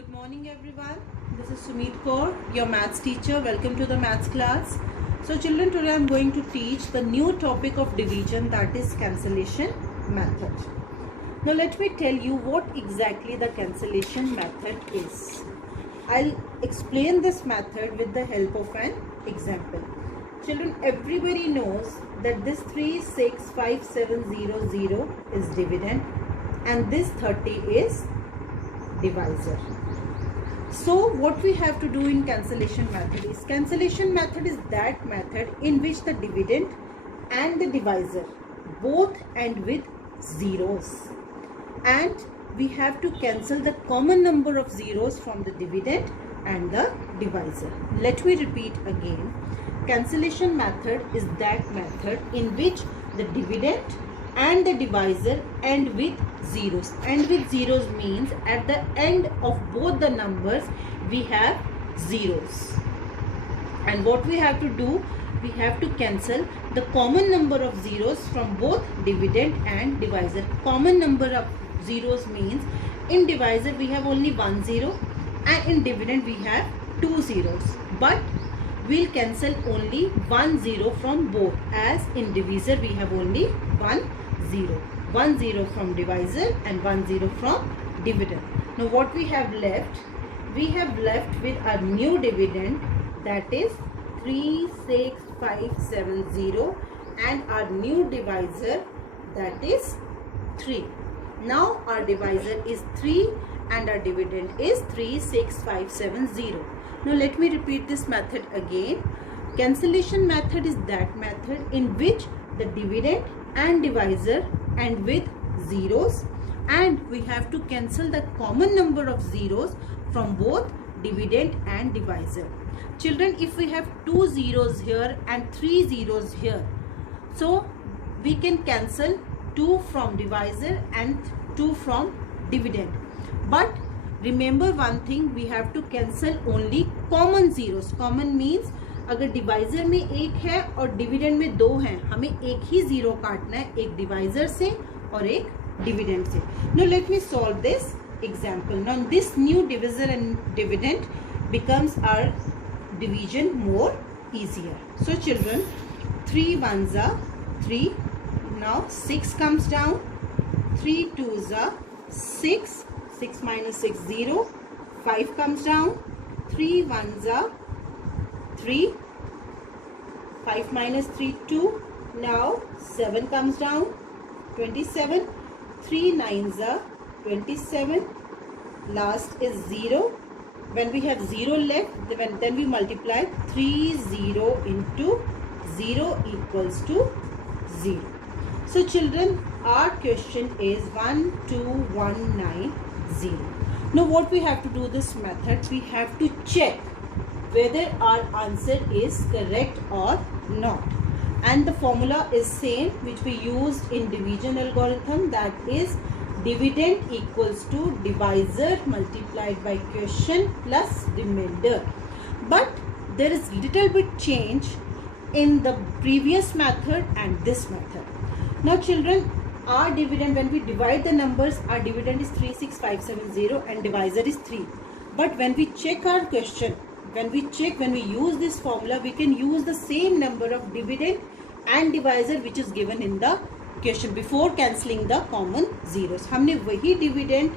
Good morning everyone. This is Sumit Kaur, your maths teacher. Welcome to the maths class. So children, today I am going to teach the new topic of division, that is cancellation method. Now let me tell you what exactly the cancellation method is. I'll explain this method with the help of an example. Children, everybody knows that this 365,700 is dividend and this 30 is divisor. So what we have to do in cancellation method is that method in which the dividend and the divisor both end with zeros, and we have to cancel the common number of zeros from the dividend and the divisor. Let me repeat again. Cancellation method is that method in which the dividend and the divisor end with zeros. End with zeros means at the end of both the numbers we have zeros, and what we have to do, we have to cancel the common number of zeros from both dividend and divisor. Common number of zeros means in divisor we have only one zero and in dividend we have two zeros, but we'll cancel only one zero from both, as in divisor we have only one zero from divisor and 10 from dividend. Now what we have left? We have left with our new dividend, that is 36570, and our new divisor, that is 3. Now our divisor is 3 and our dividend is 36570. Now let me repeat this method again. Cancellation method is that method in which the dividend and divisor end with zeros, and we have to cancel the common number of zeros from both dividend and divisor. Children, if we have 2 zeros here and 3 zeros here, so we can cancel 2 from divisor and 2 from dividend. But remember one thing, we have to cancel only common zeros. Common means अगर divisor में एक है और dividend में दो हैं, हमें एक ही जीरो काटना है, एक डिवाइजर से और एक डिविडेंड से. Now let me solve this example. Now this new divisor and dividend becomes our division more easier. So children, 3 ones are 3. Now 6 comes down. 3 twos are 6. 6 minus 6 0. 5 comes down. 3 ones are 3. 5 minus 3 2. Now 7 comes down. 27. 3 nines are 27. Last is 0. When we have 0 left, then we multiply 3 0 into 0 equals to 0. So children, our question is 12190. Now what we have to do this method, we have to check whether our answer is correct or not, and the formula is same which we used in division algorithm, that is dividend equals to divisor multiplied by quotient plus remainder. But there is little bit change in the previous method and this method. Now children, our dividend, when we divide the numbers, our dividend is 36570 and divisor is 3. But when we check our question, when we use this formula, we can use the same number of dividend and divisor which is given in the question before cancelling the common zeros. हमने वही dividend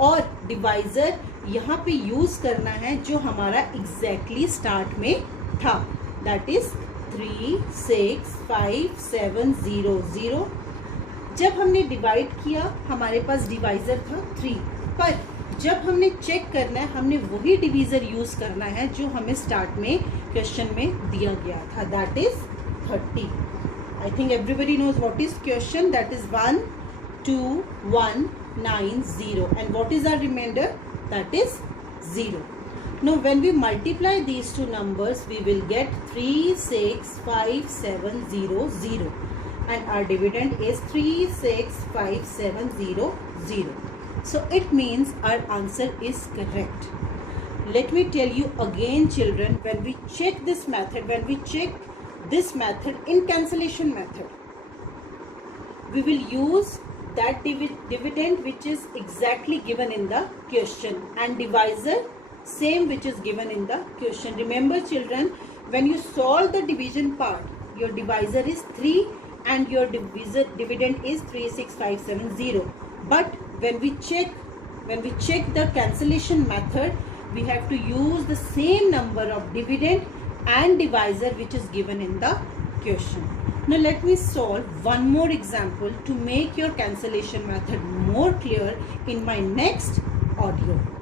और divisor यहाँ पे use करना है जो हमारा exactly start में था, that is 365,700. जब हमने divide किया हमारे पास divisor था 3, पर जब हमने चेक करना है हमने वही डिवीजर यूज करना है जो हमें स्टार्ट में क्वेश्चन में दिया गया था, that is 30. I think everybody knows what is question, that is 12190, and what is our reminder, that is 0. Now when we multiply these two numbers, we will get 365,700 and our dividend is 365,700. So it means our answer is correct. Let me tell you again children, when we check this method in cancellation method, we will use that dividend which is exactly given in the question, and divisor same which is given in the question. Remember children, when you solve the division part, your divisor is 3 and your dividend is 36570. But when we check the cancellation method, we have to use the same number of dividend and divisor which is given in the question. Now let me solve one more example to make your cancellation method more clear in my next audio.